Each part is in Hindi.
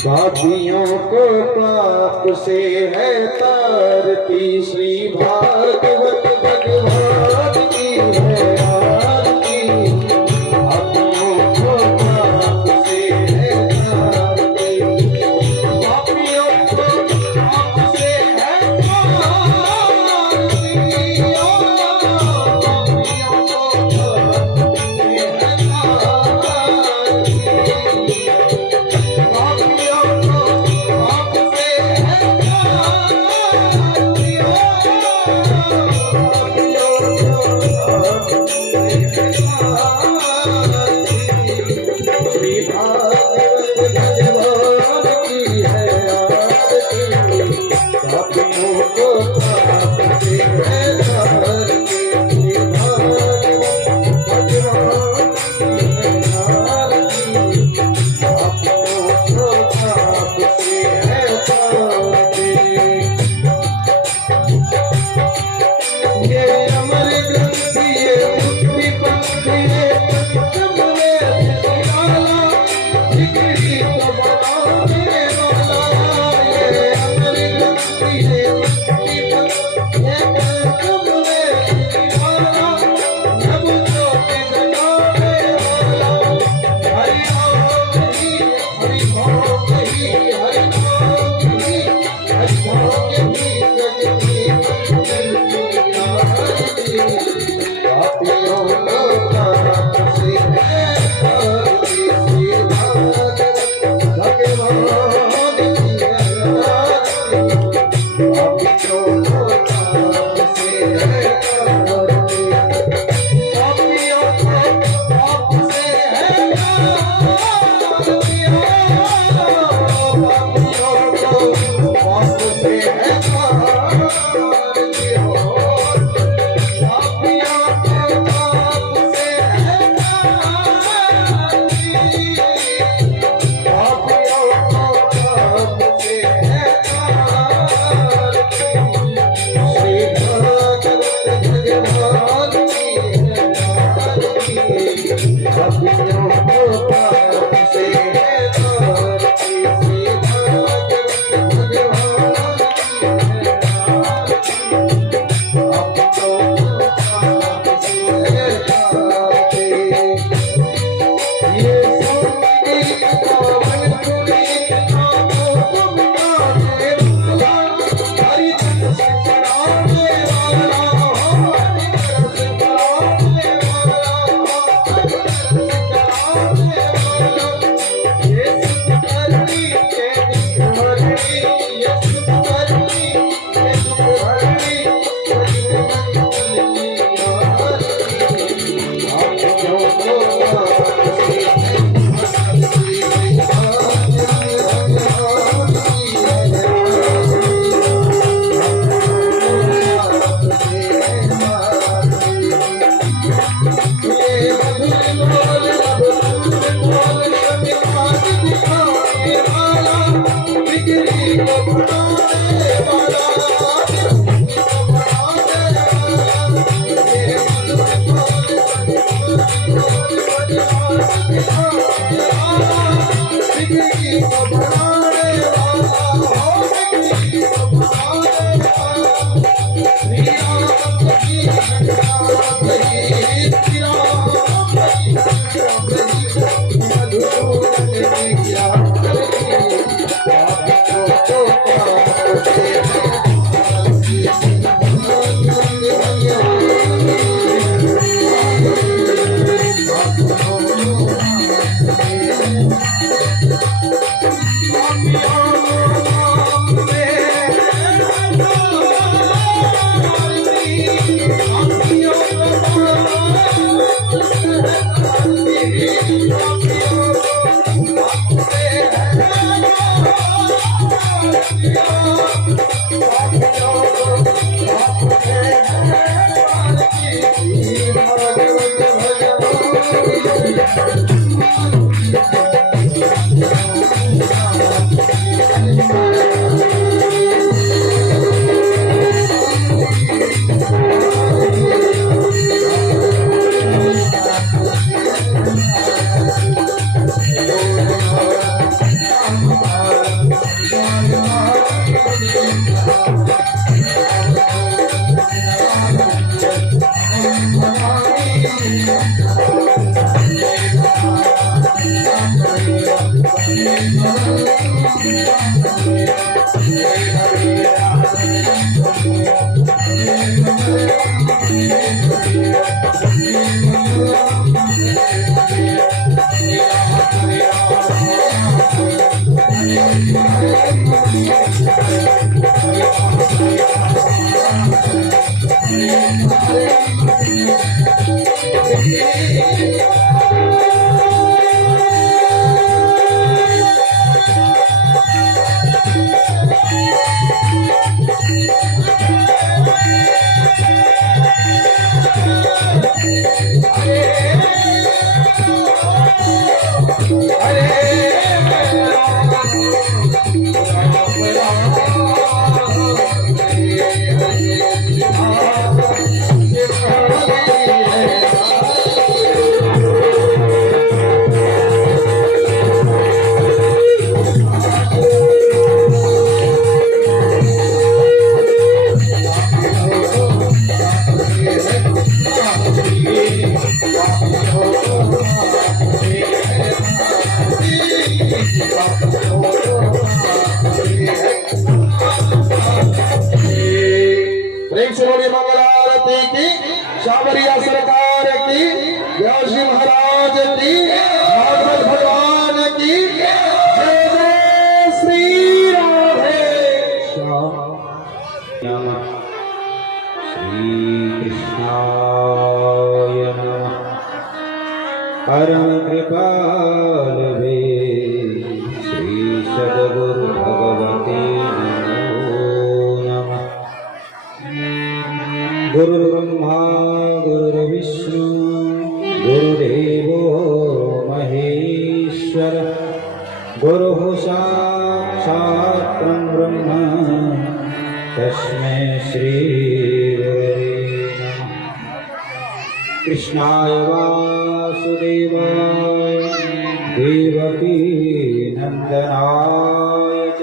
पापियों को पाप से है तारती, श्री भागवत भगवान की है आरती। पापियों को पाप से है तारती, पापियों को पाप से है तारती, पापियों को पाप से है Oh, प्रेम से बोलिए मंगल आरती की, सावरिया सरकार की, व्यासी महाराज की, भागवत भगवान की जय। जय श्री राधे नमः। श्री कृष्णाय नमः। परम कृपाल वे श्री सद्गुरु भगवते नमः। गुरु ब्रह्मा गुरुर्विष्णु गुरुदेवो महेश्वर, गुरुः साक्षात् ब्रह्म तस्मै श्री गुरवे नमः। कृष्णाय वासुदेवाय देवकी नंदनाय च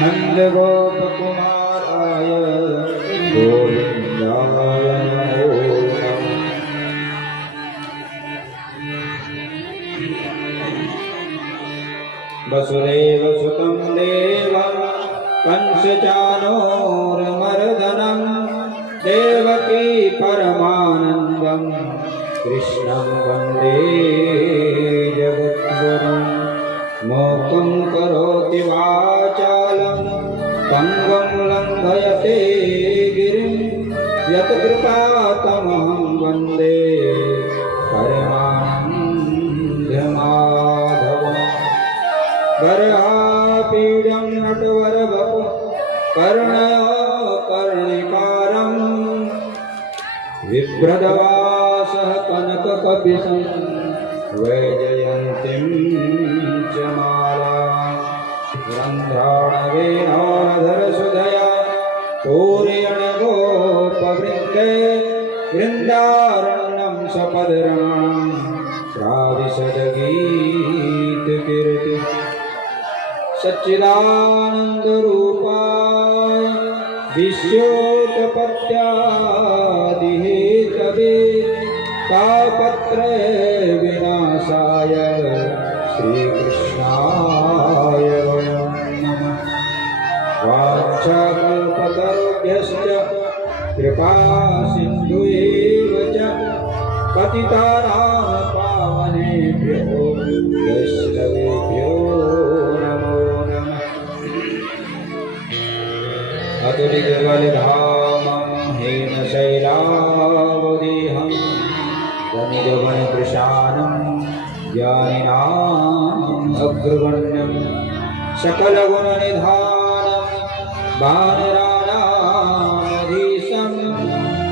नंदगोपकुमाराय गोविंदाय नमो नमः। वसुदेवसुतं देवं कंसचानूरमर्दनं देवकी परमानन्दं कृष्णं वन्दे जगद्गुरुं। मोक्षं करोति वाचालं पङ्गुं लङ्घयते गिरिं यत्कृपातमहं वन्दे परमानन्दमाधवम्। गर्हापीडं नटवरवपु कर्णिकारं विभ्रदवासः कनककपिशं वैजयन्तीं च मालां रन्ध्राणवेणोरधरसुधया पूरयणगोपवृन्दे वृन्दारण्यं सपदराणं श्राविशदगीतकीर्ति। सच्चिदानन्दरूपाय विश्वोत्पत्त्यादिहेतवे तापत्रय विनाशाय श्रीकृष्णाय वयं नमः। वाञ्छाकल्पतरुभ्यश्च कृपासिन्धुएव च पतितानां पावनेभ्यो वैष्णवेभ्यो नमो नमः। अतुलितबलधामं हेमशैलावदेहं वनिजवनकृशानं ज्ञानिनाम् अग्रगण्यं सकलगुणनिधानं वानराणामधीशं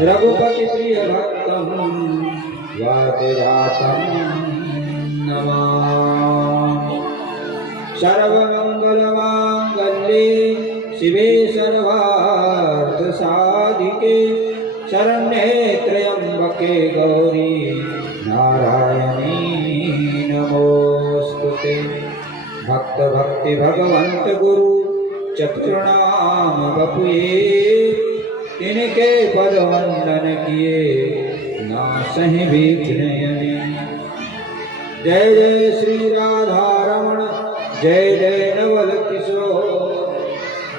रघुपतिप्रियभक्तं वातजातं नमामि। सर्वमङ्गलमाङ्गल्ये शिवे सर्वार्थसाधिके शरण्ये त्र्यम्बके गौरी नारायणी नमोस्तुते। भक्त भक्ति भगवंत गुरु चतुर्नाम बपुए इनके पद वंदन किए नासहि विघ्न। जय जय श्री राधा रमण जय जय नवल किशोर,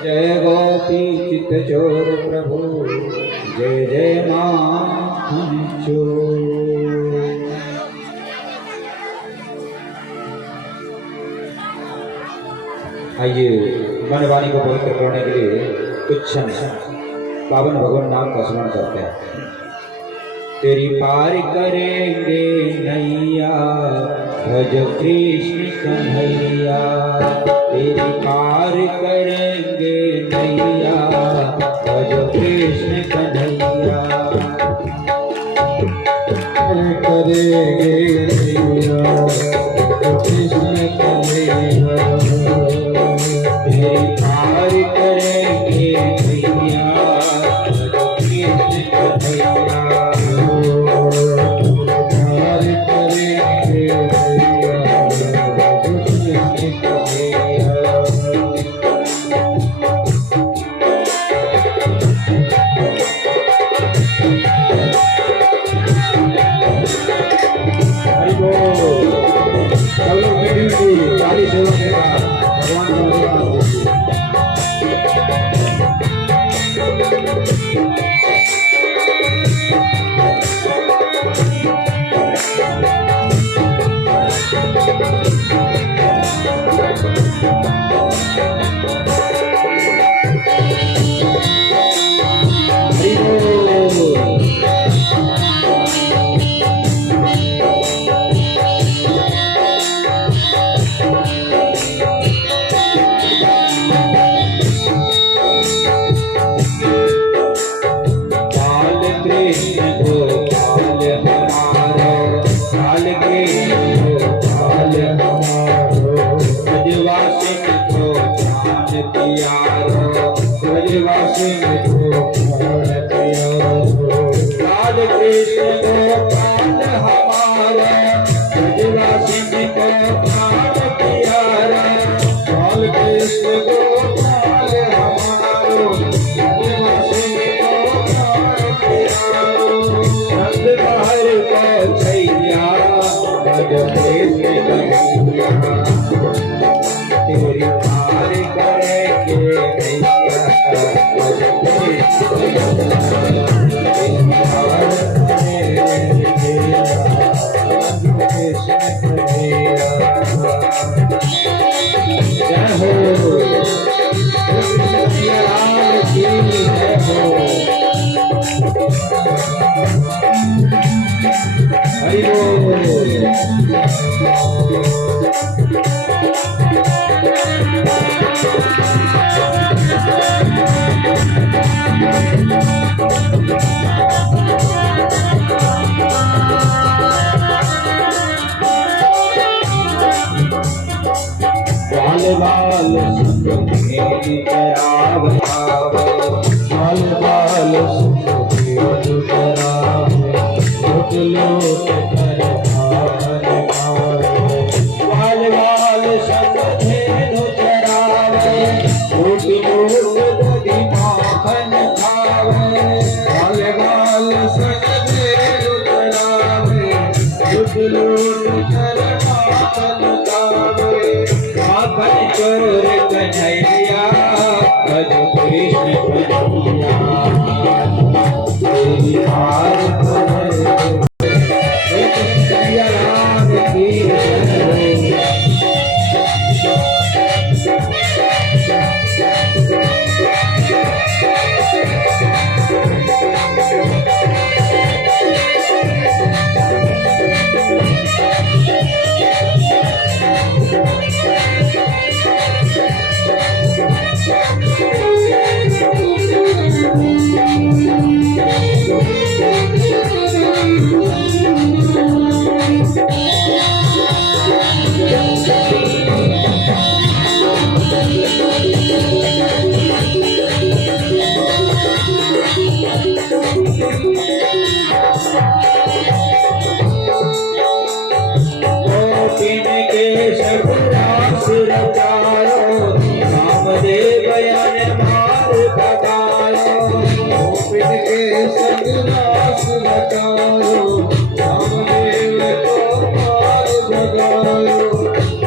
जय गोपी चित चोर प्रभु, जय जय मां चोर। आइए मन वाणी को पवित्र करने के लिए कुछ क्षण पावन भगवान नाम का स्मरण करते हैं। तेरी पार करेंगे नैया, भज कृष्ण कन्हैया। तेरी पार करेंगे नैया, भज कृष्ण कन्हैया। करेंगे नैया, कृष्ण कन्हैया। तेरी पार करेंगे नैया, भज कृष्ण कन्हैया।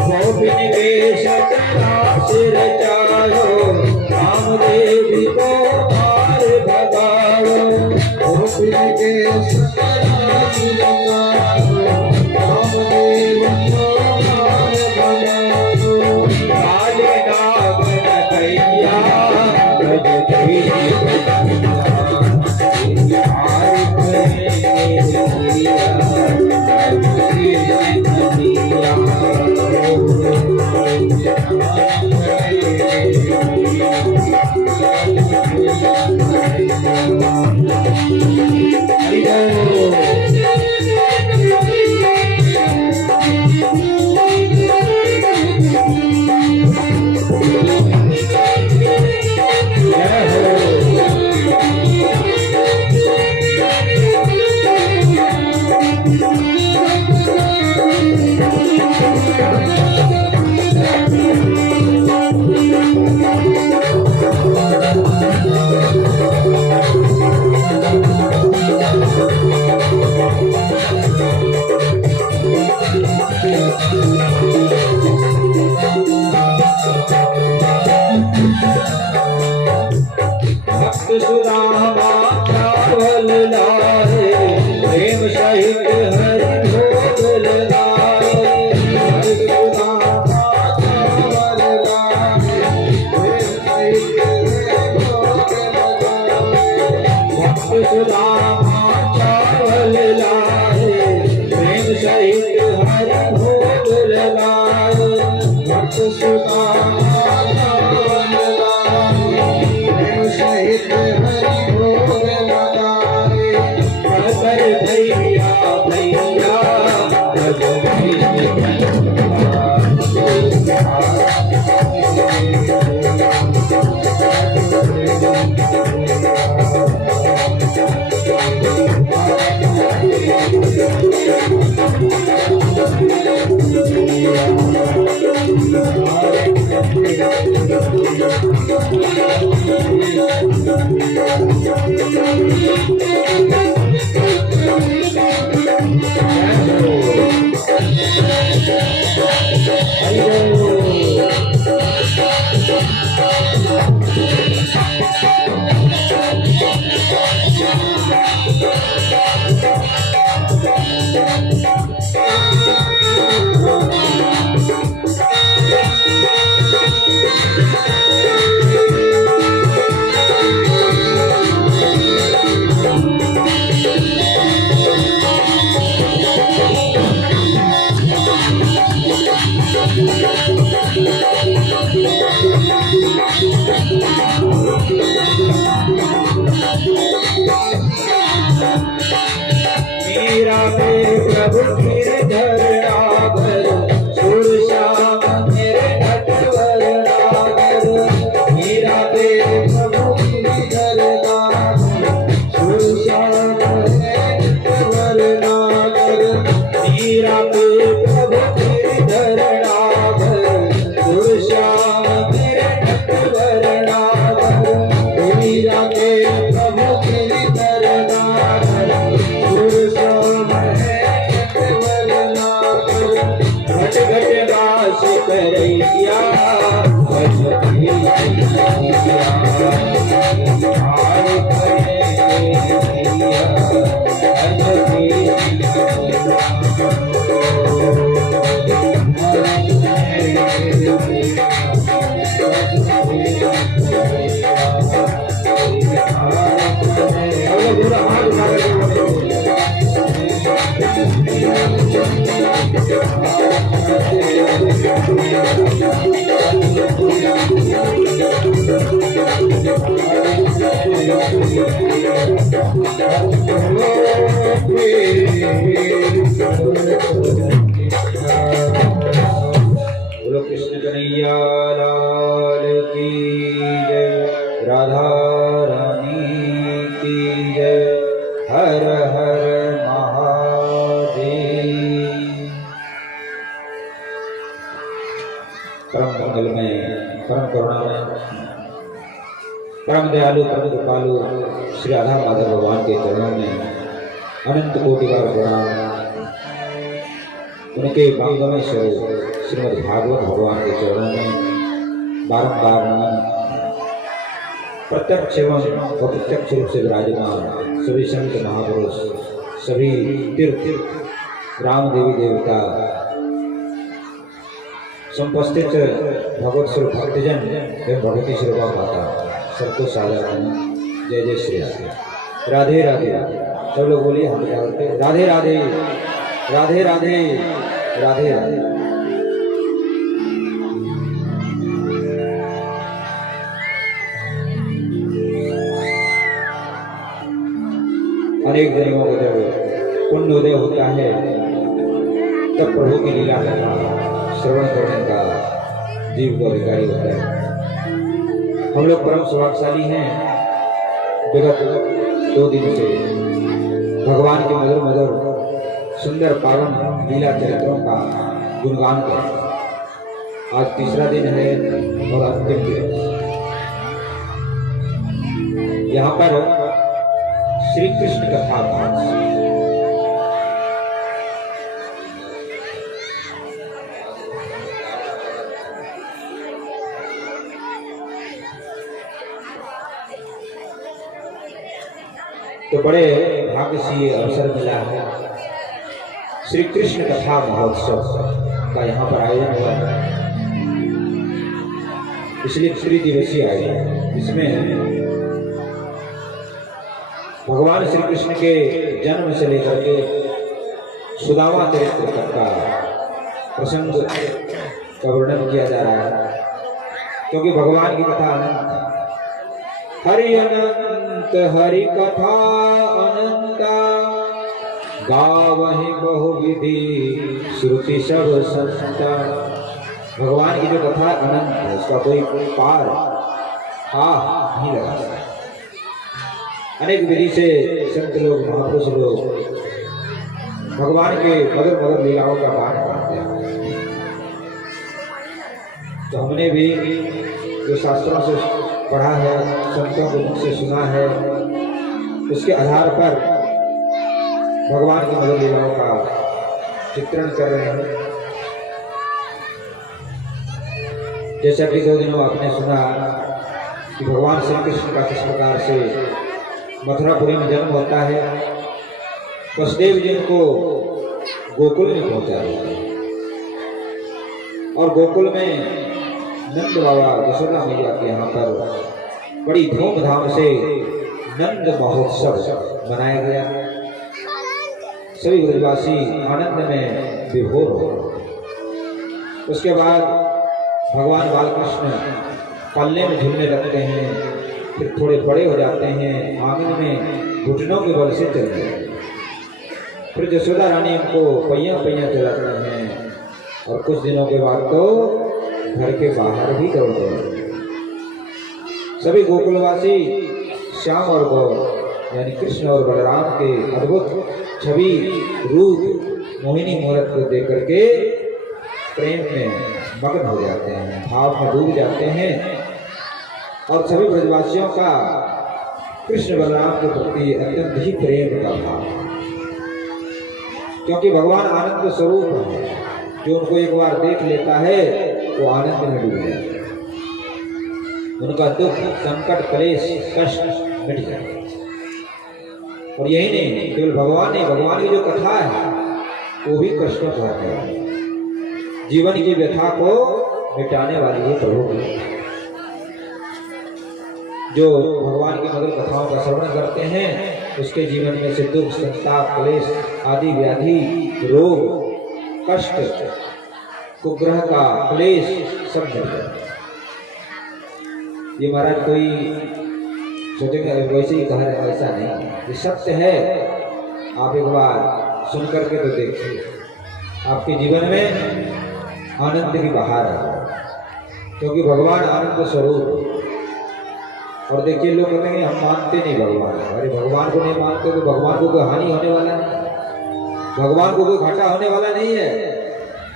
गोविंद भक्त सुदामा चावल लाए, प्रेम सहित हरि भोग लगाए। भक्त सुदामा चावल लाए, प्रेम सहित हरि भोग लगाए। भक्त सुदामा चावल लाए, प्रेम सहित हरि भोग लगाए। भक्त सुदामा चावल लाए, सहित हरि भोग लगाए। कर भैया भैया भजो मीरा में प्रभु गिरधर नागर, सुर श्याम मेरे नटवर नागर। मीरा में प्रभु गिरधर नागर, सुर श्याम मेरे नटवर नागर। मीरा में प्रभु गिरधर नागर, सुर श्याम मेरे नटवर नागर। मीरा में प्रभु गिरधर नागर, घट घट वास करैया बोलो कृष्ण कन्हैया लाल की जय, राधा रानी की जय। हर हर महादेव। परम मंगल में, परम करुणा में, परम दयालु, परम कृपालु श्री राधा माधव भगवान के चरणों में अनंत कोटि बार प्रणाम। उनके मंगलमय स्वरूप श्रीमद् भागवत भगवान के चरणों में बारंबार नमन। प्रत्यक्ष एवं अप्रत्यक्ष रूप से विराजमान सभी संत महापुरुष, सभी तीर्थ राम देवी देवता, संपस्थित भगवत स्वरूप भक्तजन एवं भगवती स्वरूपा माता, सबको साधारण जय जय श्री राधे। राधे राधे। सब लोग बोलिए, हम क्या करते? राधे राधे, राधे राधे, राधे राधे। अनेक जन्मों को जब पुण्योदय होता है तब प्रभु की लीला कथा श्रवण करने का जीव को अधिकारी होता है। हम लोग परम सौभाग्यशाली हैं, विगत 2 दिन से भगवान के मधुर मधुर सुंदर पावन लीला चरित्रों का गुणगान करें। आज तीसरा दिन है और अंतिम दिवस। यहाँ पर श्री कृष्ण कथा पाठ तो बड़े भाग्य से ये अवसर मिला है। श्री कृष्ण कथा महोत्सव का यहाँ पर आयोजन हुआ है, इसलिए त्रिदिवसीय आयोजन। इसमें भगवान श्री कृष्ण के जन्म से लेकर के सुदामा चरित्र तक का प्रसंग का वर्णन किया जा रहा है, क्योंकि भगवान की कथा अनंत। हरि अनंत हरि कथा अनंता, गावहि बहुविधि श्रुति सब संता। भगवान की जो कथा अनंत है, उसका कोई पार नहीं लगा सकता। अनेक विधि से संत लोग, महापुरुष लोग भगवान के मधुर मधुर लीलाओं का पाठ करते हैं। तो हमने भी जो शास्त्रों से पढ़ा है, संतों के मुख से सुना है, उसके आधार पर भगवान की मधुर लीलाओं का चित्रण कर रहे हैं। जैसा कि 2 दिनों आपने सुना कि भगवान श्री कृष्ण का किस प्रकार से मथुरापुरी में जन्म होता है, वसुदेव जी को गोकुल में पहुंचा देते हैं और गोकुल में नंद बाबा यशोदा मैया के यहाँ पर बड़ी धूमधाम से नंद महोत्सव मनाया गया। सभी ब्रजवासी आनंद में विभोर हो। उसके बाद भगवान बालकृष्ण पल्ले में झूलने लगते हैं, फिर थोड़े बड़े हो जाते हैं, आंगन में घुटनों के बल से चलते हैं। फिर यशोदा रानी उनको पहिया पहिया चलाते हैं और कुछ दिनों के बाद तो घर के बाहर भी दौड़ गए। सभी गोकुलवासी श्याम और गौर यानी कृष्ण और बलराम के अद्भुत छवि रूप मोहिनी मूर्त को देख करके प्रेम में मग्न हो जाते हैं, भाव में डूब जाते हैं। और सभी ब्रजवासियों का कृष्ण बलराम के प्रति अत्यंत ही प्रेम का भाव, क्योंकि भगवान आनंद स्वरूप है। जो उनको एक बार देख लेता है वो आनंद में डूब जाता है, उनका दुख संकट क्लेश कष्ट मिट जाए। और यही नहीं, केवल भगवान नहीं, भगवान की जो कथा है वो भी कष्टों को हटाने वाली, जीवन की व्यथा को मिटाने वाली है प्रभु की। जो भगवान की मधुर कथाओं का श्रवण करते हैं उसके जीवन में से दुख संताप क्लेश आदि व्याधि रोग कष्ट कुग्रह का क्लेश सब मिट जाता है। ये महाराज कोई सोचेंगे वैसे ही कहा है, ऐसा नहीं, ये सत्य है। आप एक बार सुन करके तो देखिए, आपके जीवन में आनंद की बहार है, क्योंकि भगवान आनंद स्वरूप। और देखिए लोग कहते हैं हम मानते नहीं भगवान, अरे भगवान को नहीं मानते तो भगवान को कोई हानि होने वाला नहीं, भगवान को कोई घाटा होने वाला नहीं है।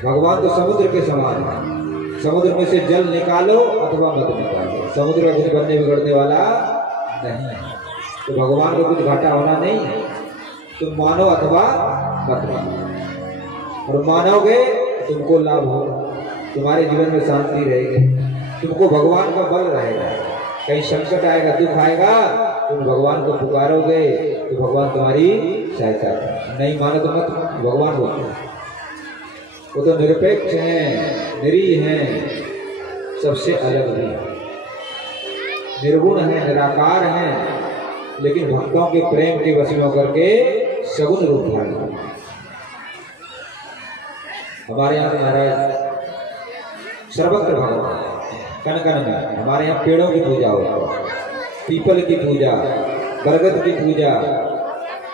भगवान तो समुद्र के समान है, समुद्र में से जल निकालो अथवा मत निकालो, समुद्र का कुछ बनने बिगड़ने वाला नहीं है। तो भगवान को कुछ घाटा होना नहीं है, तुम मानो अथवा मत मानो। और मानोगे तुमको लाभ होगा, तुम्हारे जीवन में शांति रहेगी, तुमको भगवान का बल रहेगा। कहीं संकट आएगा दुख आएगा, तुम भगवान को पुकारोगे तो भगवान तुम्हारी सहायता करेगा। नहीं मानो तो मत, भगवान बोलते वो तो निरपेक्ष हैं, निरीह हैं, सबसे अलग भी निर्गुण हैं, निराकार हैं, लेकिन भक्तों के प्रेम के वश में होकर के सगुण रूप धारण करते। हमारे यहाँ महाराज सर्वत्र भगवान कण कण में, हमारे यहाँ पेड़ों की पूजा होती है, पीपल की पूजा, बरगद की पूजा,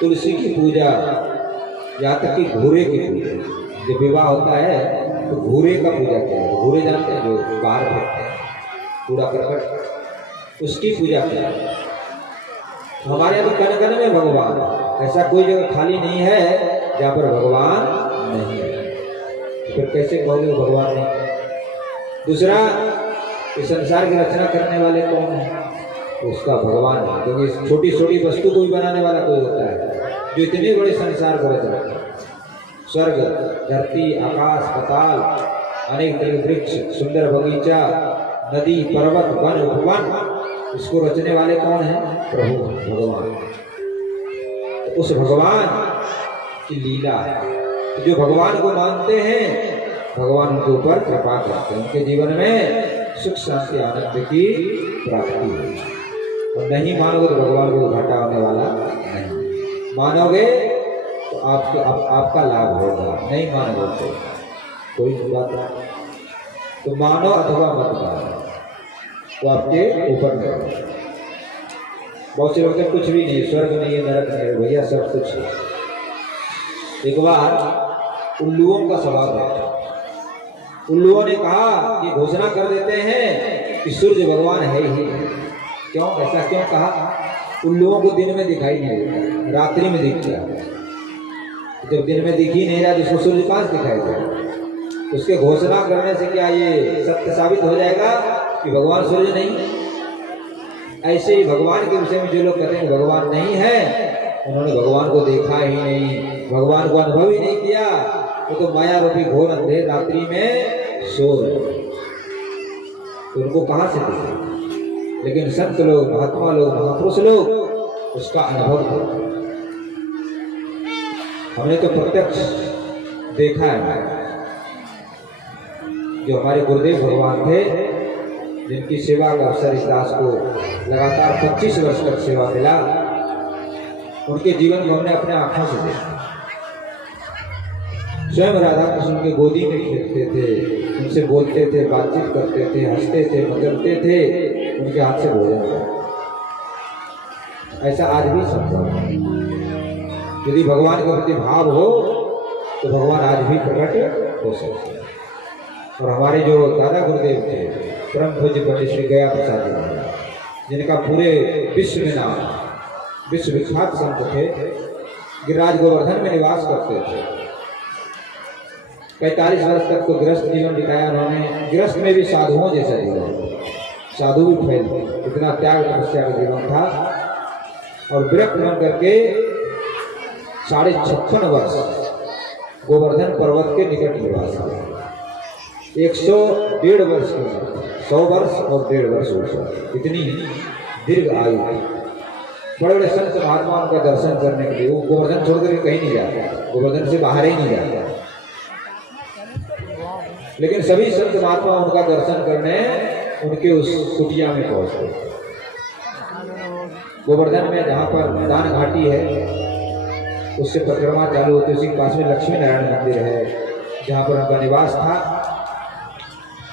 तुलसी की पूजा, यहाँ तक कि घूरे की पूजा। जब विवाह होता है तो घूरे का पूजा किया है, घूरे जानते हैं जो बाहर फेंकते हैं कूड़ा करकट, उसकी पूजा किया है। हमारे यहाँ तो कण कण में भगवान, ऐसा कोई जगह खाली नहीं है जहाँ पर भगवान नहीं है। फिर कैसे कहोगे भगवान नहीं? दूसरा, इस संसार की रचना करने वाले कौन है? उसका भगवान है, क्योंकि छोटी छोटी वस्तु को भी बनाने वाला कोई होता है जो इतने बड़े संसार को रच रखा है। स्वर्ग, धरती, आकाश, पाताल, अनेक तरह के वृक्ष, सुंदर बगीचा, नदी, पर्वत, वन, उपवन, इसको रचने वाले कौन है? प्रभु भगवान। तो उस भगवान की लीला है। जो भगवान को मानते हैं, भगवान उनके ऊपर कृपा करते हैं, उनके जीवन में सुख शांति आनंद की प्राप्ति होगी। और नहीं मानोगे तो भगवान को घाटा होने वाला नहीं। मानोगे तो आपका लाभ होगा, नहीं मानोगे तो कोई बात नहीं। तो मानो अथवा मत मानो, तो आपके ऊपर में। बहुत से लोग कुछ भी नहीं, स्वर्ग नहीं है, नरक नहीं है, भैया सब कुछ है। एक बार उल्लुओं का स्वभाव है। उल्लुओं ने कहा कि घोषणा कर देते हैं कि सूर्य भगवान है ही। क्यों? ऐसा क्यों कहा? उल्लुओं को दिन में दिखाई नहीं देता, रात्रि में दिखता है। जब दिन में दिख ही नहीं रहा तो उसको सूर्य कहाँ से दिखाई देगा? उसके घोषणा करने से क्या ये सत्य साबित हो जाएगा कि भगवान सूर्य नहीं? ऐसे ही भगवान के विषय में जो लोग कहते हैं भगवान नहीं है, उन्होंने भगवान को देखा ही नहीं, भगवान को अनुभव ही नहीं किया। वो तो माया रूपी घोर अंधेर रात्रि में सो रहे, तो उनको कहाँ से दिखे? लेकिन संत लोग, महात्मा लोग, महापुरुष लोग उसका अनुभव करते। हमने तो प्रत्यक्ष देखा है। जो हमारे गुरुदेव भगवान थे, जिनकी सेवा का अवसर इस दास को लगातार 25 वर्ष तक सेवा मिला, उनके जीवन को हमने अपने आंखों से देखा। स्वयं राधा कृष्ण उनके गोदी में खेलते थे, उनसे बोलते थे, बातचीत करते थे, हंसते थे, मचलते थे, उनके हाथ से भोजन करते। ऐसा आज भी संभव है। यदि भगवान के प्रति भाव हो तो भगवान आज भी प्रकट हो सकते हैं। और हमारे जो दादा गुरुदेव थे, परम पूज्य पंडित श्री गया प्रसाद जी महाराज, जिनका पूरे विश्व में नाम, विश्व विख्यात संत थे, गिरिराज गोवर्धन में निवास करते थे। 45 वर्ष तक तो गृहस्थ जीवन बिताया उन्होंने। गृहस्थ में भी साधुओं जैसा जीवन, साधु भी फैलते, इतना त्याग तपस्या का जीवन था। और विरक्त बन करके 56.5 वर्ष गोवर्धन पर्वत के निकट निवास किया। 101.5 वर्ष की, 100 वर्ष और 1.5 वर्ष हो गया, इतनी दीर्घ आयु थी। बड़े बड़े संत महात्मा उनका दर्शन करने के लिए, वो गोवर्धन छोड़कर कहीं नहीं जाता, गोवर्धन से बाहर ही नहीं जाता। लेकिन सभी संत महात्मा उनका दर्शन करने उनके उस कुटिया में पहुंचते। गोवर्धन में जहाँ पर मैदान घाटी है, उससे परिक्रमा चालू होती है, उसी के पास में लक्ष्मी नारायण मंदिर है, जहाँ पर उनका निवास था।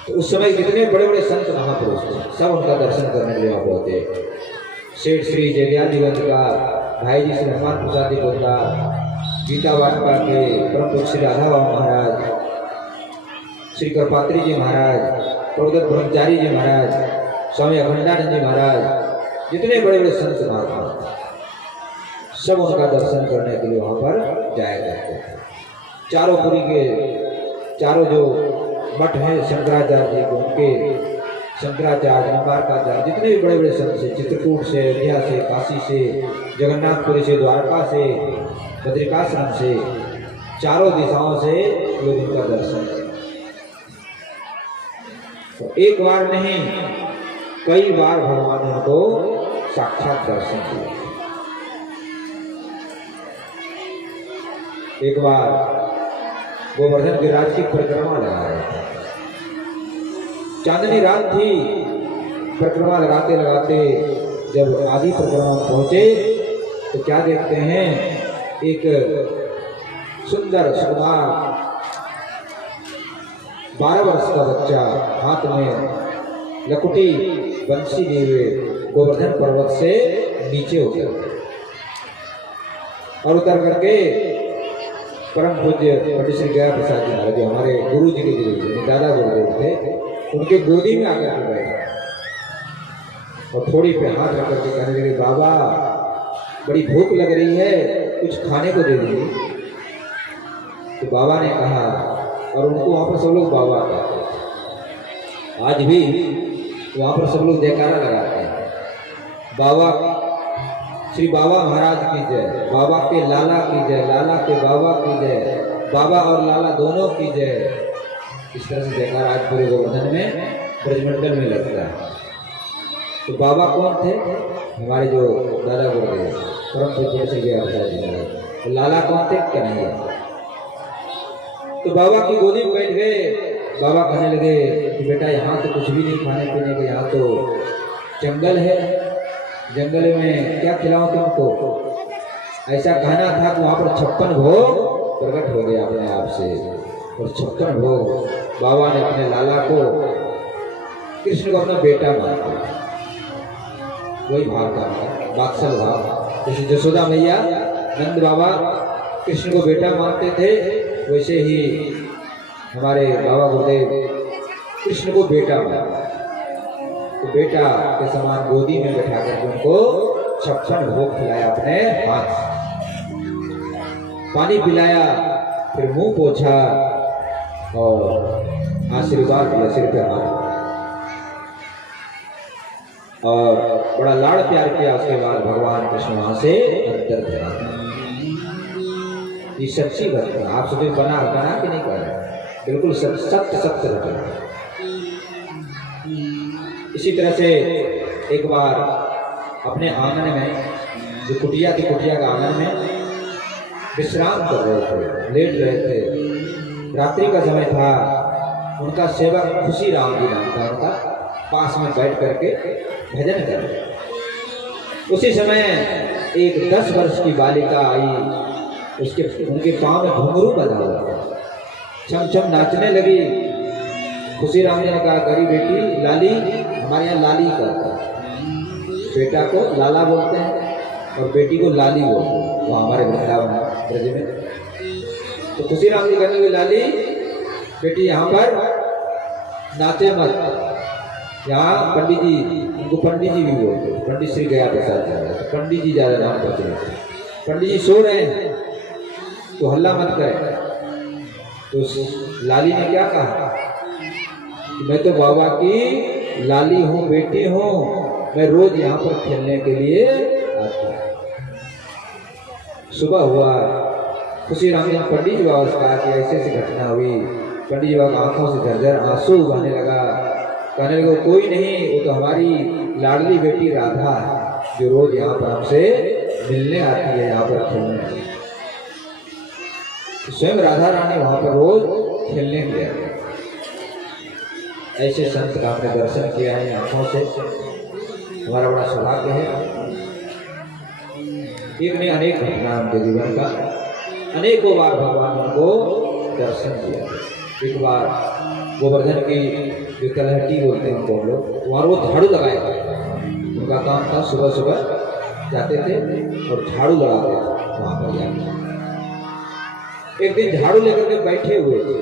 तो उस समय कितने बड़े बड़े संत महापुरुष थे, सब उनका दर्शन करने के लिए वहाँ पहुंचे। सेठ श्री जयदयादिगंज का भाई जी श्री हनुमान प्रसाद जी गोदला, गीता वाटिका के परम पूज्य श्री राधा बाबा महाराज, श्री करपात्री जी महाराज, प्रभुदत्त ब्रह्मचारी जी महाराज, स्वामी अखंडानंद जी महाराज, जितने बड़े बड़े संत महात्मा, सब उनका दर्शन करने के लिए वहाँ पर जाया करते थे। चारों पुरी के चारों जो मठ हैं शंकराचार्य जी को, उनके शंकराचार्य, निम्बारकाचार्य, जितने भी बड़े बड़े संत से, चित्रकूट से, अयोध्या से, काशी से, जगन्नाथपुरी से, द्वारका से, बद्रिकाश्रम से, चारों दिशाओं से लोग उनका दर्शन करते। तो एक बार नहीं, कई बार भगवान उनको साक्षात दर्शन दिए। एक बार गोवर्धन गिरिराज की परिक्रमा लगा रहे थे, चांदनी रात थी। परिक्रमा लगाते लगाते जब आदि परिक्रमा पहुंचे तो क्या देखते हैं, एक सुंदर सुकुमार 12 वर्ष का बच्चा हाथ में लकुटी बंसी लिए हुए गोवर्धन पर्वत से नीचे उतर, और उतर करके परम पूज्य पंडित श्री गया प्रसाद जी महाराज, जो हमारे गुरु जी के गुरु, दादा गुरुदेव थे, उनके गोदी में आकर के बैठे और थोड़ी पे हाथ रख करके कहने लगे, बाबा बड़ी भूख लग रही है, कुछ खाने को दे दीजिए। तो बाबा ने कहा, और उनको वहाँ पर सब लोग बाबा कहते हैं। आज भी वहाँ पर सब लोग जयकारा लगाते हैं, बाबा श्री बाबा महाराज की जय, बाबा के लाला की जय, लाला के बाबा की जय, बाबा और लाला दोनों की जय। इस तरह से जयकारा आज पूरे गोवर्धन में ब्रजमंडल में लगता है। तो बाबा कौन थे? हमारे जो दादा गुरुदेव परम पूज्य श्री गया जी। लाला कौन थे? कन्हैया। तो बाबा की गोदी में बैठ गए। बाबा कहने लगे कि बेटा यहाँ तो कुछ भी नहीं खाने पीने के, यहाँ तो जंगल है, जंगल में क्या खिलाऊं तुमको? ऐसा कहना था कि वहाँ पर 56 भोग प्रकट हो गया अपने आप से, और 56 भोग बाबा ने अपने लाला को, कृष्ण को अपना बेटा माना। वही भाव था, बात्सल भाव। जैसे जसोदा मैया नंद बाबा कृष्ण को बेटा मानते थे, वैसे ही हमारे बाबा गुरुदेव कृष्ण को बेटा माना। तो बेटा के समान गोदी में बैठा कर उनको 56 भोग खिलाया अपने हाथ से, पानी पिलाया, फिर मुंह पोछा और आशीर्वाद दिया सिर पे हाथ, और बड़ा लाड़ प्यार किया। उसके बाद भगवान कृष्ण वहां से अंतर थे। ये सच्ची बात है, आप सभी बना के नहीं कर रहे, बिल्कुल सत्य सत्य घटना। इसी तरह से एक बार अपने आंगन में, जो कुटिया थी, कुटिया के आंगन में विश्राम कर रहे थे, लेट रहे थे, रात्रि का समय था। उनका सेवक खुशी राम जी नाम था उनका, पास में बैठ करके भजन कर रहे। उसी समय एक 10 वर्ष की बालिका आई, उसके उनके पांव में घुंघरू बंधा हुआ, छम छम नाचने लगी। खुशी राम जी ने कहा, गरीब बेटी लाली, हमारे यहाँ लाली कहता है, बेटा को लाला बोलते हैं और बेटी को लाली बोलते हैं, वो हमारे वृंदावन ब्रज में। तो खुशी राम जी कहने लगे, लाली बेटी यहाँ पर नाचे मत, यहाँ पंडित जी, उनको पंडित जी भी बोलते हैं, पंडित श्री गया प्रसाद जा रहा है, पंडित जी ज्यादा नाम करते हैं, पंडित जी सो रहे हैं तो हल्ला मत करें। तो लाली ने क्या कहा, मैं तो बाबा की लाली हूँ, बेटी हूँ, मैं रोज यहाँ पर खेलने के लिए आता हूँ। सुबह हुआ, खुशी राम जी ने पंडित जी बाबा से कहा कि ऐसे ऐसी घटना हुई। पंडित जी बाबा आंखों से झरझर आंसू बहने लगा, कहने लगे कोई नहीं, वो तो हमारी लाडली बेटी राधा है, जो रोज यहाँ पर हमसे मिलने आती है, यहाँ पर खेलने। स्वयं राधा रानी वहाँ पर रोज खेलने गया। ऐसे संत का आपने दर्शन किया है आंखों से, हमारा बड़ा सौभाग्य है। एक ने अनेक घटना उनके जीवन का, अनेकों बार भगवान उनको दर्शन दिया। एक बार गोवर्धन की जो तलहटी बोलते हैं उनको हम लोग, वहाँ वो झाड़ू लगाए थे। उनका काम था सुबह सुबह जाते थे और झाड़ू लगाते थे वहाँ पर जाकर। एक दिन झाड़ू लेकर के बैठे हुए थे,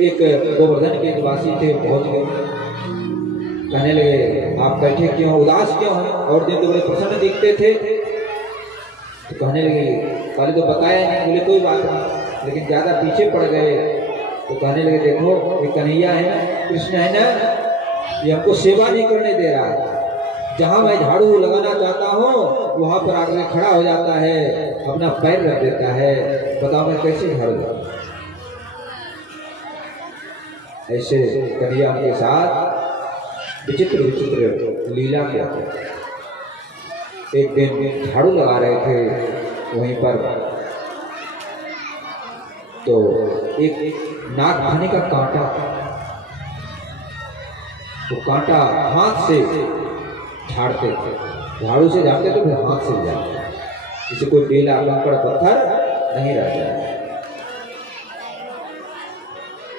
एक गोवर्धन के एक वासी थे, पहुंच गए, कहने लगे आप बैठे क्यों, उदास क्यों हैं? और दिन तो बड़े प्रसन्न दिखते थे। तो कहने लगे, पहले तो बताया नहीं, बोले कोई बात नहीं, लेकिन ज्यादा पीछे पड़ गए। तो कहने लगे देखो ये कन्हैया है ना, कृष्ण है ना, ये हमको सेवा नहीं करने दे रहा है। जहां मैं झाड़ू लगाना चाहता हूँ वहां पर आकर खड़ा हो जाता है, अपना पैर रख देता है, बताओ मैं कैसे झाड़ू लगाऊं? ऐसे कन्हैया के साथ विचित्र विचित्र लीला किया। एक दिन झाड़ू लगा रहे थे वहीं पर, तो एक नाक खाने का कांटा, वो कांटा हाथ से झाड़ते थे, झाड़ू से झाड़ते तो फिर हाथ से झाड़ते, जिसे कोई बेला कंकड़ पत्थर नहीं रह जाए।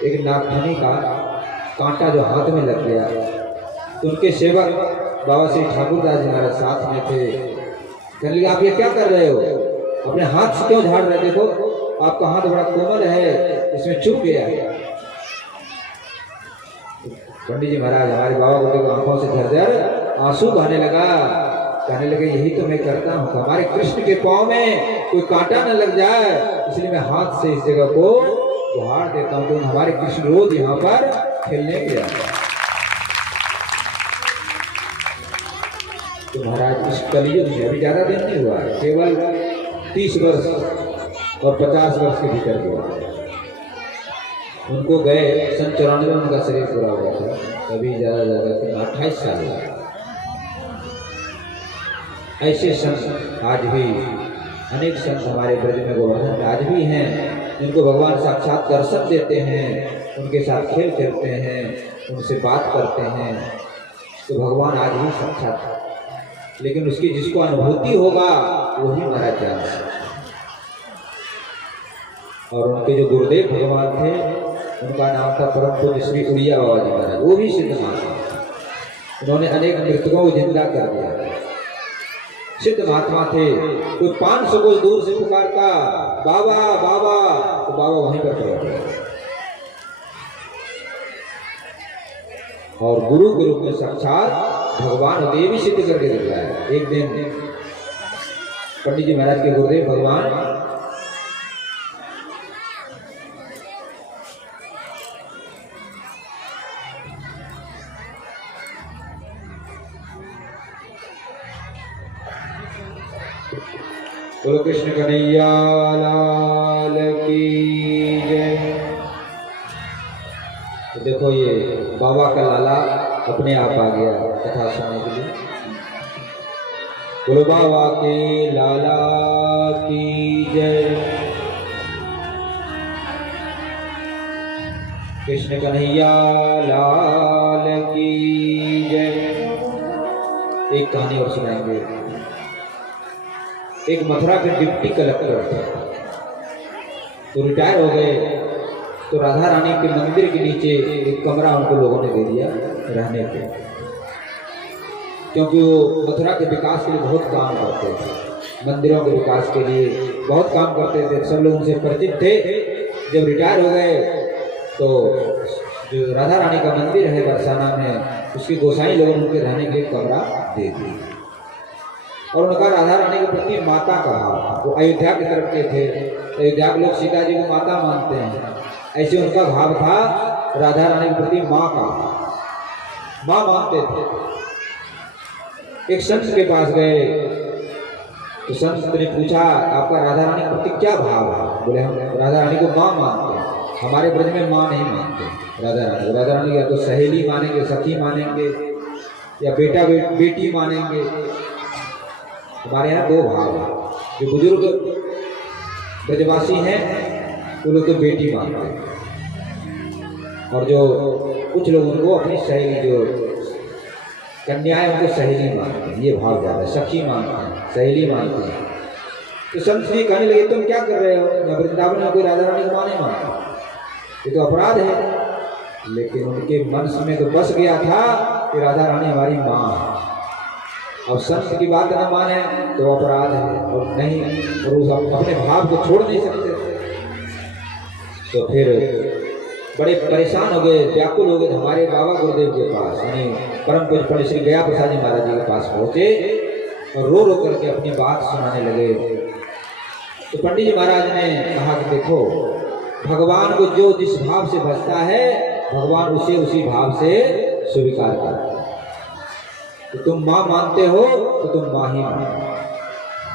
एक नागफनी का कांटा जो हाथ में लग गया, तो उनके सेवक बाबा श्री ठाकुर दास जी हमारे साथ में थे। कहने लगे आप ये क्या कर रहे हो, अपने हाथ से क्यों झाड़ रहे? देखो आपका हाथ बड़ा कोमल है, इसमें चुभ गया। पंडित जी महाराज हमारे बाबा को आंखों से झरझर आंसू बहने लगा। कहने लगे यही तो मैं करता हूँ, हमारे कृष्ण के पाँव में कोई कांटा न लग जाए, इसलिए मैं हाथ से इस जगह को उहाड़ देता हूँ। तो हमारे कृष्ण रोज यहाँ पर खेलने के आते हैं। तो महाराज इस कलयुग में अभी ज्यादा दिन नहीं हुआ है, केवल 30 वर्ष और 50 वर्ष के भीतर हुआ। उनको गए सन 94 में उनका शरीर पूरा हुआ था, तभी ज्यादा 28 साल हुआ। ऐसे संत आज भी अनेक संत हमारे ब्रज में गोवर्धन आज भी हैं, जिनको भगवान साक्षात दर्शन देते हैं, उनके साथ खेल खेलते हैं, उनसे बात करते हैं। तो भगवान आज भी साक्षात, लेकिन उसकी जिसको अनुभूति होगा वही महाराज जान सकता। और उनके जो गुरुदेव भगवान थे उनका नाम था परम पूज्य श्री उड़िया बाबा जी महाराज। वो भी सिद्ध महात्मा, उन्होंने अनेक मृतकों को जिंदा कर दिया, सिद्ध महात्मा थे। कोई 500 को दूर से पुकारता बाबा बाबा, तो बाबा वहीं पर खड़े थे। और गुरु के रूप में साक्षात भगवान ये भी सिद्ध करके दिखाया। एक दिन पंडित जी महाराज के गुरुदेव भगवान बोलो कृष्ण कन्हैया लाल की जय। तो देखो ये बाबा का लाला अपने आप आ गया कथा सुनने के लिए। बोलो बाबा के लाला की जय। कृष्ण कन्हैया लाल की जय। एक कहानी और सुनाएंगे। एक मथुरा के डिप्टी कलेक्टर थे, तो रिटायर हो गए, तो राधा रानी के मंदिर के नीचे एक कमरा उनको लोगों ने दे दिया रहने के, क्योंकि वो मथुरा के विकास के लिए बहुत काम करते थे, मंदिरों के विकास के लिए बहुत काम करते थे, सब लोग उनसे परिचित थे। जब रिटायर हो गए तो जो राधा रानी का मंदिर है बरसाना में, उसके गोसाई लोगों ने उनके रहने के लिए कमरा दे दिया। और उनका राधा रानी के प्रति माता का भाव था। वो अयोध्या की तरफ के थे, अयोध्या के लोग सीता जी को माता मानते हैं, ऐसे उनका भाव था राधा रानी के प्रति माँ का, माँ मानते थे। एक संत के पास गए तो संत ने पूछा आपका राधा रानी के प्रति क्या भाव है? बोले हम राधा रानी को माँ मानते हैं, हमारे ब्रज में माँ नहीं मानते राधा रानी। राधा रानी या तो सहेली मानेंगे, सखी मानेंगे, या बेटा बेटी मानेंगे। हमारे यहाँ दो भाव है, जो बुजुर्ग ब्रजवासी हैं वो लोग तो बेटी मानते हैं, और जो कुछ लोग उनको अपनी सहेली, जो कन्याएं उनको सहेली मानते हैं। ये भाव ज़्यादा, सखी मानते हैं, सहेली मानते हैं। तो संत जी कहने लगे तुम क्या कर रहे हो? मैं वृंदावन में कोई राधा रानी को माँ नहीं मानता, ये तो अपराध है। लेकिन उनके मन में तो बस गया था कि राधा रानी हमारी माँ है। और संत की बात न माने तो अपराध है, और नहीं, और उस अपने भाव को छोड़ नहीं सकते। तो फिर बड़े परेशान हो गए, व्याकुल हो गए। हमारे बाबा गुरुदेव के पास, यानी परम पूज्य पंडित श्री गया प्रसाद जी महाराज जी के पास पहुंचे और रो रो करके अपनी बात सुनाने लगे। तो पंडित जी महाराज ने कहा कि देखो, भगवान को जो जिस भाव से भजता है, भगवान उसे उसी भाव से स्वीकार करता है। तो तुम माँ मानते हो तो तुम माँ ही मानो।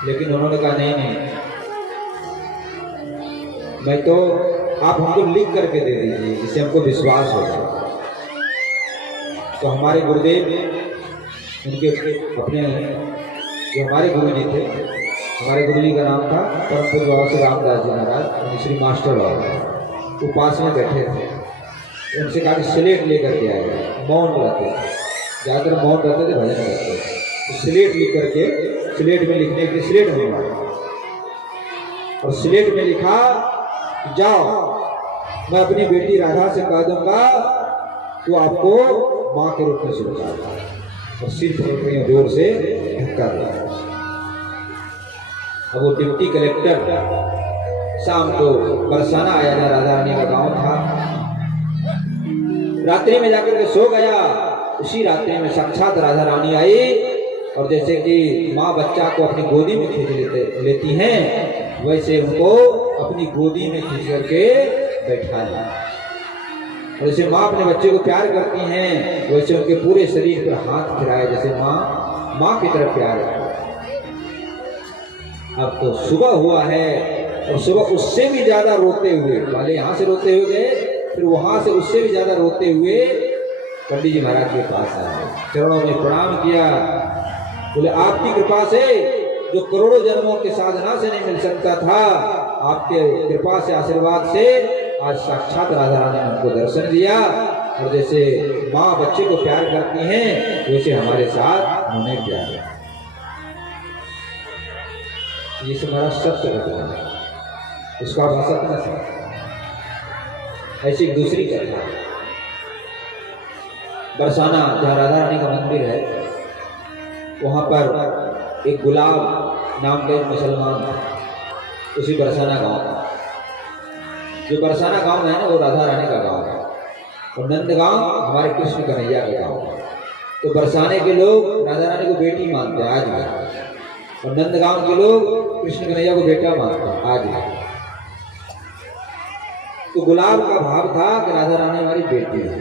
लेकिन उन्होंने कहा नहीं नहीं, मैं तो आप हमको लिख करके दे दीजिए जिससे हमको विश्वास हो जाए। तो हमारे गुरुदेव, उनके अपने जो हमारे गुरु जी थे, हमारे गुरु जी का नाम था परम पूज्य बाबा श्री रामदास जी महाराज, श्री मास्टर बाबा, वो पास में बैठे थे। उनसे कहा कि स्लेट लेकर के आएगा, मौन रहते थे, ज़्यादातर मौन रहते थे, भजन करते थे। तो स्लेट लिख करके, स्लेट में लिखने के लिए स्लेट मंगवाया, और स्लेट में लिखा जाओ मैं अपनी बेटी राधा से कह दूंगा तो आपको माँ के रूप में स्वीकार, और सिर पर जोर से धक्का दिया। अब वो डिप्टी कलेक्टर शाम को बरसाना आया, ना राधा रानी का गांव था, रात्रि में जाकर के सो गया। उसी रात्रि में साक्षात राधा रानी आई और जैसे कि माँ बच्चा को अपनी गोदी में खींच लेती हैं, वैसे उनको अपनी गोदी में खींच करके बैठा है। और जैसे माँ अपने बच्चे को प्यार करती हैं, वैसे उनके पूरे शरीर पर हाथ फिराए, जैसे माँ की तरफ प्यार है। अब तो सुबह हुआ है और सुबह उससे भी ज्यादा रोते हुए, पहले यहाँ से रोते हुए गए, फिर वहां से उससे भी ज्यादा रोते हुए पंडित जी महाराज के पास आए, चरणों में प्रणाम किया। बोले आपकी कृपा से, जो करोड़ों जन्मों के साधना से नहीं मिल सकता था, आपके कृपा से, आशीर्वाद से आज साक्षात राधा रानी ने हमको दर्शन दिया। और जैसे माँ बच्चे को प्यार करती हैं, वैसे हमारे साथ उन्होंने प्यार किया। ये सब हमारा सत्य घटना है, उसका आप असत्य न समझें। ऐसी एक दूसरी कथा, बरसाना जहाँ राधा रानी का मंदिर है, वहाँ पर एक गुलाब नाम का एक मुसलमान था, उसी बरसाना गांव। जो बरसाना गांव है ना, वो राधा रानी का गांव है, और नंदगांव हमारे कृष्ण कन्हैया का गांव है। तो बरसाने के लोग राधा रानी को बेटी मानते हैं आज भी, और नंदगांव के लोग कृष्ण कन्हैया को बेटा मानते हैं आज भी। तो गुलाब का भाव था कि राधा रानी हमारी बेटी है।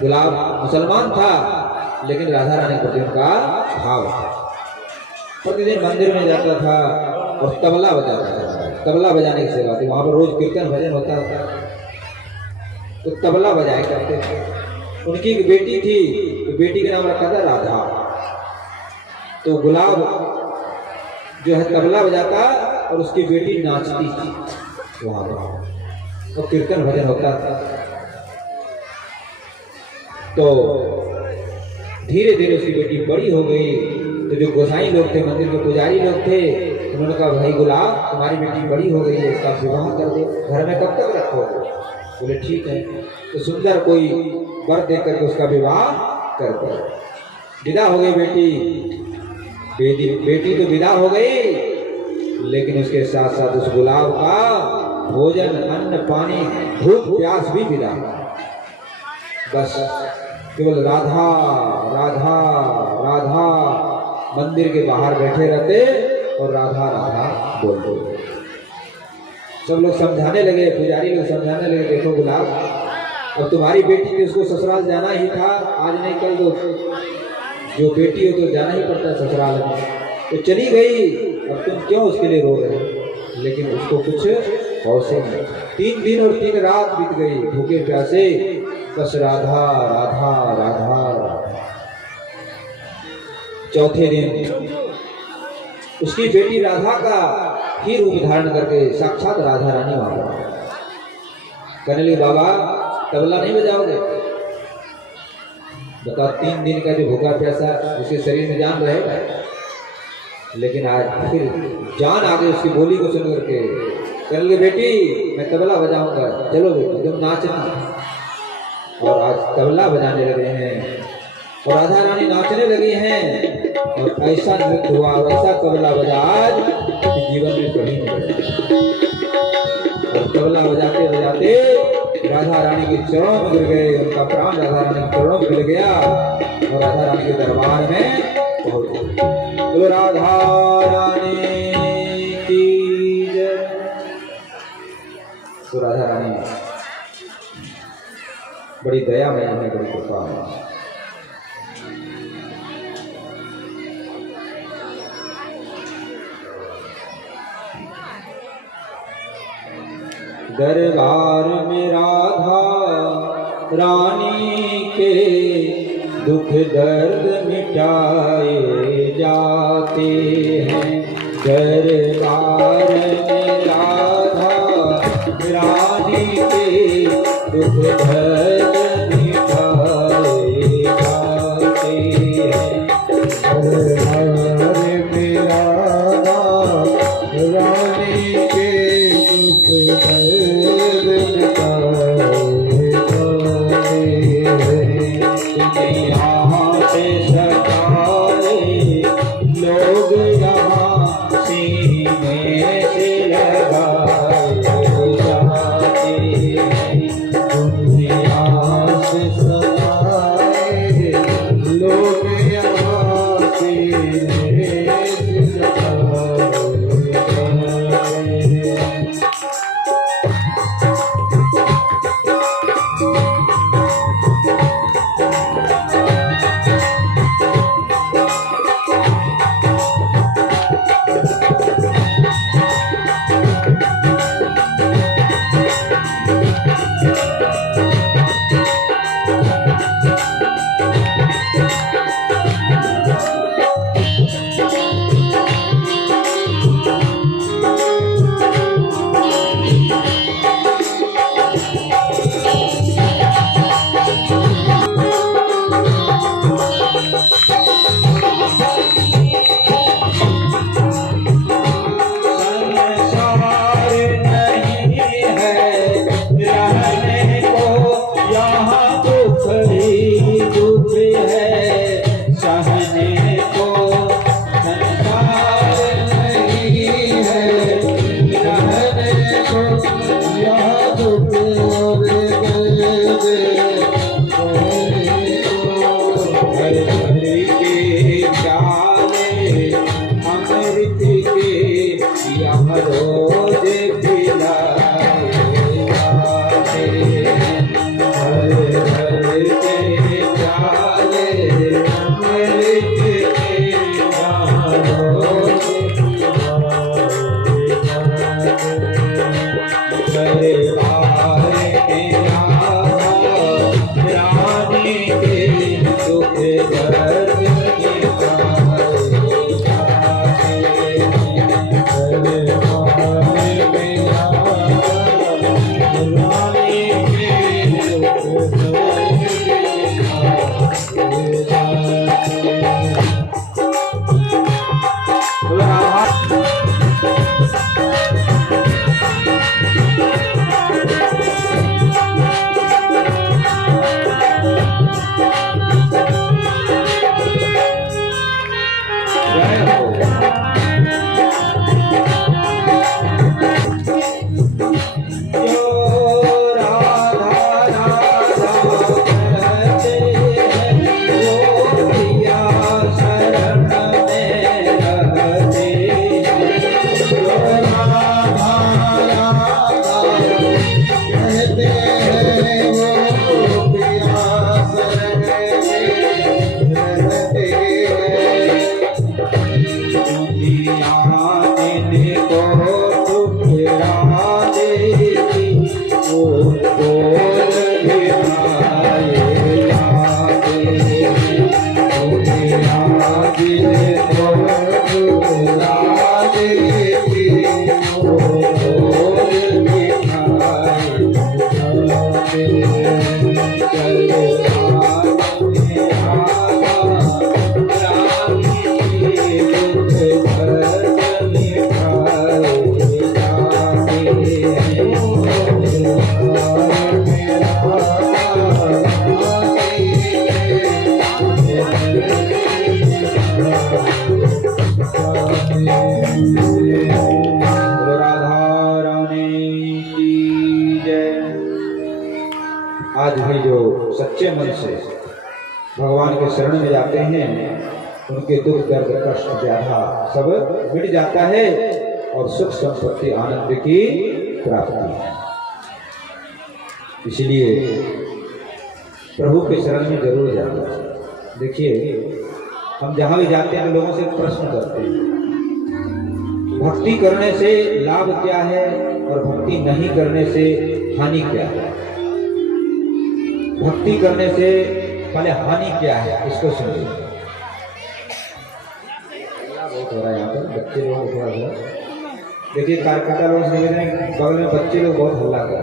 गुलाब मुसलमान था, लेकिन राधा रानी प्रति उनका भाव था। प्रतिदिन मंदिर में जाता था और तबला बजाता था, तबला बजाने की सेवा थी। वहां पर रोज कीर्तन भजन होता था, तो तबला बजाया करते थे। उनकी एक बेटी थी, तो बेटी का नाम रखा था राधा। तो गुलाब जो है तबला बजाता और उसकी बेटी नाचती थी वहां पर, और कीर्तन भजन होता था। तो धीरे धीरे उसकी बेटी बड़ी हो गई। तो जो गोसाई लोग थे, मंदिर के पुजारी लोग थे, उन्होंने कहा भाई गुलाब, तुम्हारी बेटी बड़ी हो गई है, इसका विवाह कर दो, घर में कब तक रखोगे? बोले ठीक है। तो सुंदर कोई वर दे करके उसका विवाह कर दो। विदा हो गई बेटी तो विदा हो गई, लेकिन उसके साथ साथ उस गुलाब का भोजन, अन्न, पानी, भूख प्यास भी विदा। बस केवल राधा राधा राधा मंदिर के बाहर बैठे रहते और राधा राधा बोलते। सब लोग समझाने लगे, पुजारी लोग समझाने लगे, देखो गुलाब, अब तुम्हारी बेटी थी, उसको ससुराल जाना ही था, आज नहीं कल तो जो बेटी हो तो जाना ही पड़ता है ससुराल में। तो चली गई, अब तुम क्यों उसके लिए रो रहे हो? लेकिन उसको कुछ हौसले नहीं। 3 दिन और 3 रात बीत गई भूखे प्यासे, बस राधा राधा राधा राधा। चौथे दिन उसकी बेटी राधा का ही रूप धारण करके साक्षात राधा रानी वहां कहने लगी, बाबा तबला नहीं बजाओगे? बता 3 दिन का जो भूखा प्यासा, उसके शरीर में जान रहेगा, लेकिन आज फिर जान आ गई उसकी बोली को सुन करके। कहने लगी, बेटी मैं तबला बजाऊंगा, चलो बेटी तुम नाचना। और आज तबला बजाने लगे हैं और राधा रानी नाचने लगी हैं, और ऐसा नृत्य हुआ और ऐसा तबला बजा आज कि जीवन में कभी नहीं बजा। और तबला बजाते बजाते राधा रानी के चरणों में गिर गए, उनका प्राण राधा रानी के चरणों में गिर गया और राधा रानी के दरबार में पहुंच गए। तो राधा रानी की जय। तो राधा रानी बड़ी दयामय है, बड़ी कृपा है। दरबार में राधा रानी के दुख दर्द मिटाए जाते हैं। दरबार में राधा रानी के दुख दर्द मिटाए जाते हैं। दरबार में राधा रानी के दुख दर्द मिटाए जाते हैं। यहाँ से सताए लोग यहाँ सीने से लगाए जाते हैं। दुनिया आज भी जो सच्चे मन से भगवान के शरण में जाते हैं उनके दुख दर्द कष्ट व्याधा सब मिट जाता है और सुख संपत्ति आनंद की प्राप्ति है। इसलिए प्रभु के शरण में जरूर जाना चाहिए। देखिए हम जहाँ भी जाते हैं लोगों से प्रश्न करते हैं भक्ति करने से लाभ क्या है और भक्ति नहीं करने से हानि क्या है। भक्ति करने से पहले हानि क्या है इसको समझिए। बहुत हो रहा है यहाँ पर बच्चे लोग थोड़ा सा देखिए कार्यकर्ता लोग से बगल में बच्चे लोग बहुत हल्ला कर रहे हैं।